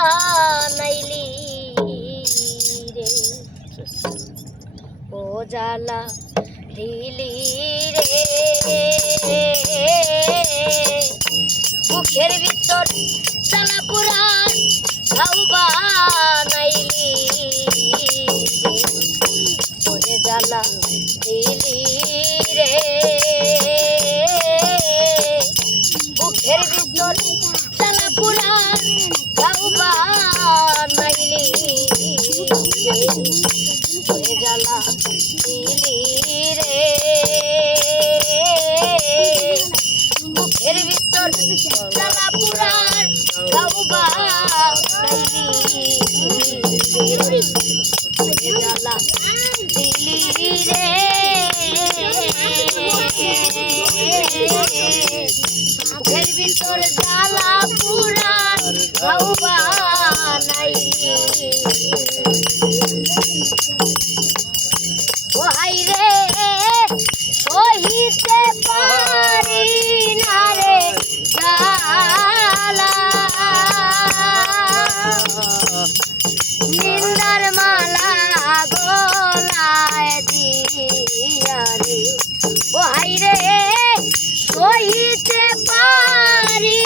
বানাইলি রে ও জ্বালা দিলি রে বুকের ভিতর জ্বালা পুরান ঘাউ বানাইলি রে ওরে জ্বালা দিলি রে বুকের ভিতর জ্বালা পুরান ঘাউ বানাইলি রে ওরে জ্বালা দিলি রে বুকের ভিতর জ্বালা পুরান ঘাউ বানাইলি রে ওরে জ্বালা দিলি রে বুকের ভিতর জ্বালা পুরান ঘাউ বানাইলি ও হাই রে সহিতে পারি না রে জ্বালা নিন্দার মালা গলায় দিয়া রে ও হাই রে সহিতে পারি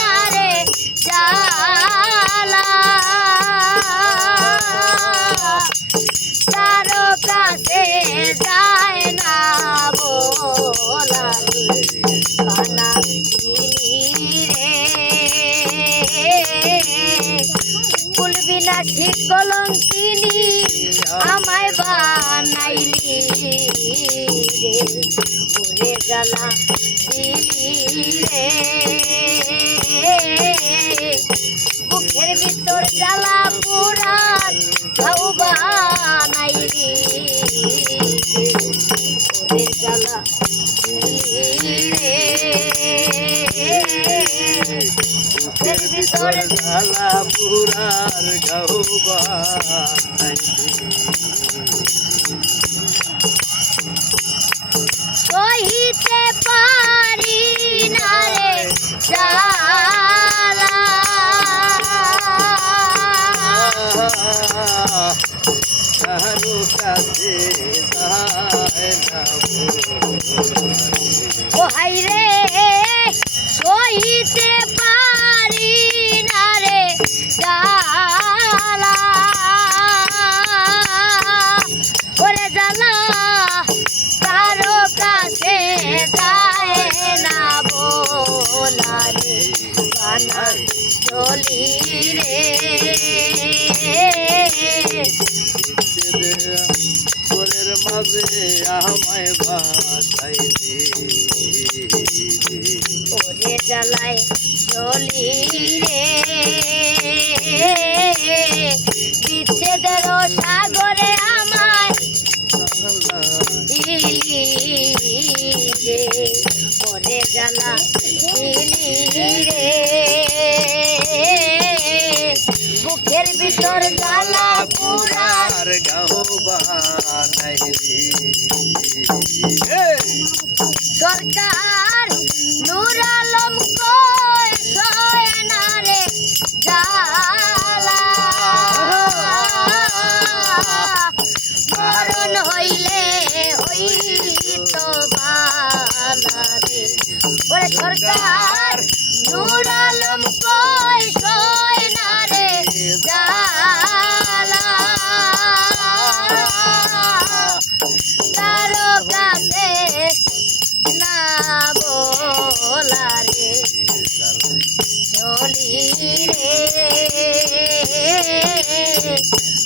না রে জ্বালা কারো কাছে যায় না বলারে বানা দিলি রে কুলবিলাসী কলঙ্কিনী আমায় বানাইলি রে ওরে জ্বালা দিলি রে বুকের ভিতর জ্বালা পুরান ঘাউ বানাইলি ওরে জ্বালা দিলি রে বুকের ভিতর জ্বালা পুরার ঘাউ বানাইলি সহিতে পারি না রে জ্বালা কারো কাছে যায় না ও হাই রে সহিতে পারি না রে জ্বালা ওরে জ্বালা কারো কাছে যায় না বলারে বানা চলি রে ঘরের মাঝে আমায় বাসাইলি ওরে জ্বালায় চলি রে বিচ্ছেদের সাগরে আমায় দিলি রে ওরে জ্বালা দিলি রে বুকের ভিতর জ্বালা পুরান আর ঘাউ বানাইলি সরকার নূর আলম কই সয় না রে জ্বালা মরণ হইলে হইত বালা রে ওরে সরকার নূর আলম কই সয় না রে জ্বালা কারো কাছে না বলারে চলি রে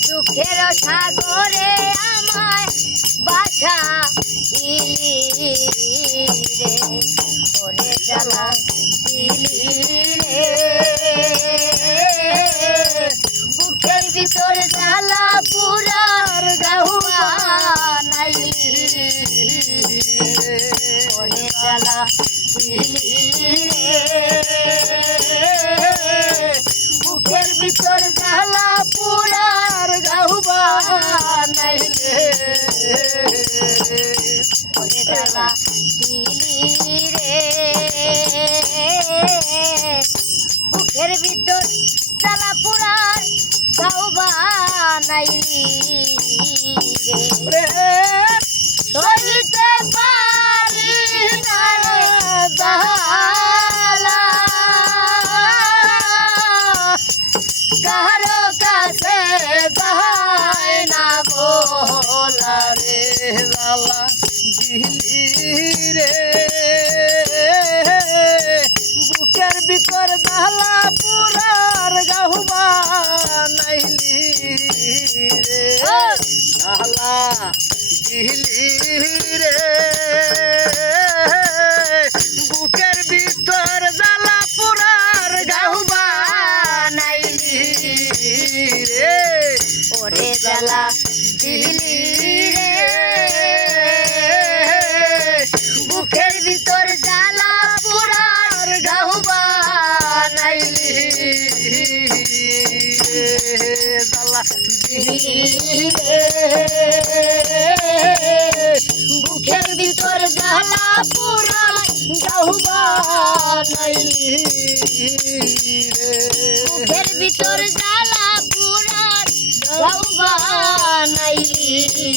দুঃখের সাগরে আমায় বাসা ইলি রে ওরে জ্বালা দিলি রে বুকের ভিতর জ্বালা পুরার ঘাউ বানাইলি ওরে জ্বালা দিলি রে বুকের ভিতর জ্বালা পুরার ঘাউ বানাইলি ওরে জ্বালা দিলি রে বুকের ভিতর জ্বালা পুরার গাও বানাইলি রে সইতে পারি না জ্বালা কারো কাছে যায় না বলা রে লালা দিলি রে বুকের ভিতর জ্বালা পুরার গাহুবা নাইলি রে লালা দিলি রে বুকের ভিতর জ্বালা পুরার গাহুবা নাইলি রে ওরে জ্বালা দিলি রে বুকের ভিতর জ্বালা পুরার গাও বানাইলি জ্বালা দিলি রে বুকের ভিতর জ্বালা পুরার গাও বানাইলি বুকের ভিতর জ্বালা পুরার গাও বানাইলি রে